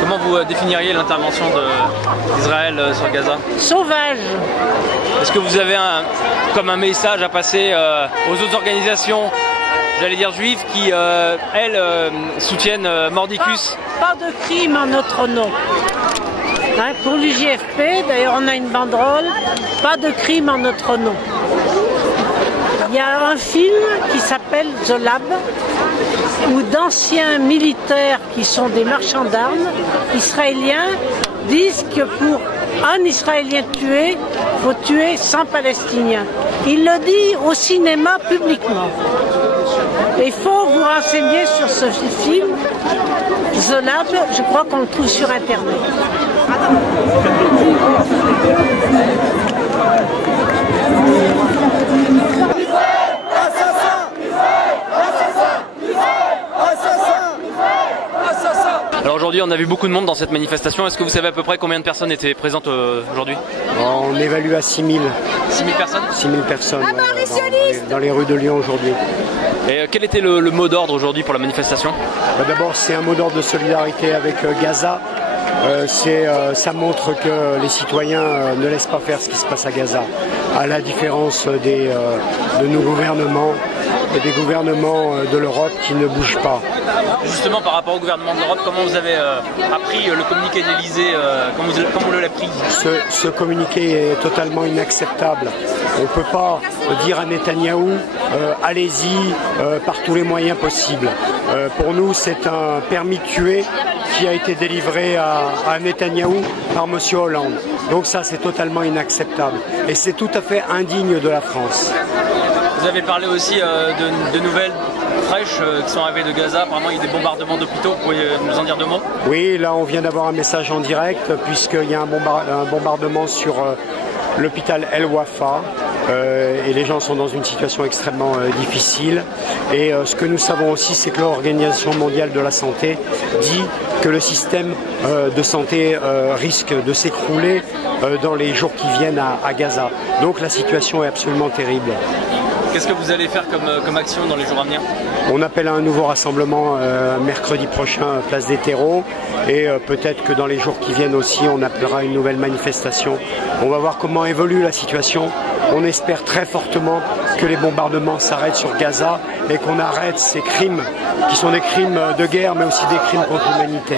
Comment vous définiriez l'intervention d'Israël sur Gaza? Sauvage. Est-ce que vous avez comme un message à passer aux autres organisations, j'allais dire juives, qui elles soutiennent Mordicus? Pas de crime en notre nom. Hein, pour l'UJFP, d'ailleurs on a une banderole, pas de crime en notre nom. Il y a un film qui s'appelle The Lab, où d'anciens militaires qui sont des marchands d'armes israéliens disent que pour un Israélien tué, il faut tuer 100 Palestiniens. Il le dit au cinéma publiquement. Il faut vous renseigner sur ce film, The Lab, je crois qu'on le trouve sur Internet. Alors aujourd'hui on a vu beaucoup de monde dans cette manifestation, est-ce que vous savez à peu près combien de personnes étaient présentes aujourd'hui? On évalue à 6 000. 6 000 personnes? 6 000 personnes dans les rues de Lyon aujourd'hui. Et quel était le mot d'ordre aujourd'hui pour la manifestation? D'abord c'est un mot d'ordre de solidarité avec Gaza. Ça montre que les citoyens ne laissent pas faire ce qui se passe à Gaza, à la différence de nos gouvernements et des gouvernements de l'Europe qui ne bougent pas. Justement par rapport au gouvernement de l'Europe, comment vous avez appris le communiqué de l'Élysée, comment vous l'avez pris? Ce communiqué est totalement inacceptable. On ne peut pas dire à Netanyahou allez-y par tous les moyens possibles. Pour nous c'est un permis de tuer qui a été délivré à Netanyahou par M. Hollande. Donc ça c'est totalement inacceptable et c'est tout à fait indigne de la France. Vous avez parlé aussi de nouvelles fraîches qui sont arrivées de Gaza, apparemment il y a des bombardements d'hôpitaux, vous pouvez nous en dire deux mots? Oui, là on vient d'avoir un message en direct puisqu'il y a un bombardement sur l'hôpital El Wafa. Et les gens sont dans une situation extrêmement difficile. Et ce que nous savons aussi, c'est que l'Organisation mondiale de la santé dit que le système de santé risque de s'écrouler dans les jours qui viennent à Gaza. Donc la situation est absolument terrible. Qu'est-ce que vous allez faire comme action dans les jours à venir? On appelle à un nouveau rassemblement mercredi prochain, place des terreaux. Et peut-être que dans les jours qui viennent aussi, on appellera une nouvelle manifestation. On va voir comment évolue la situation. On espère très fortement que les bombardements s'arrêtent sur Gaza et qu'on arrête ces crimes qui sont des crimes de guerre mais aussi des crimes contre l'humanité.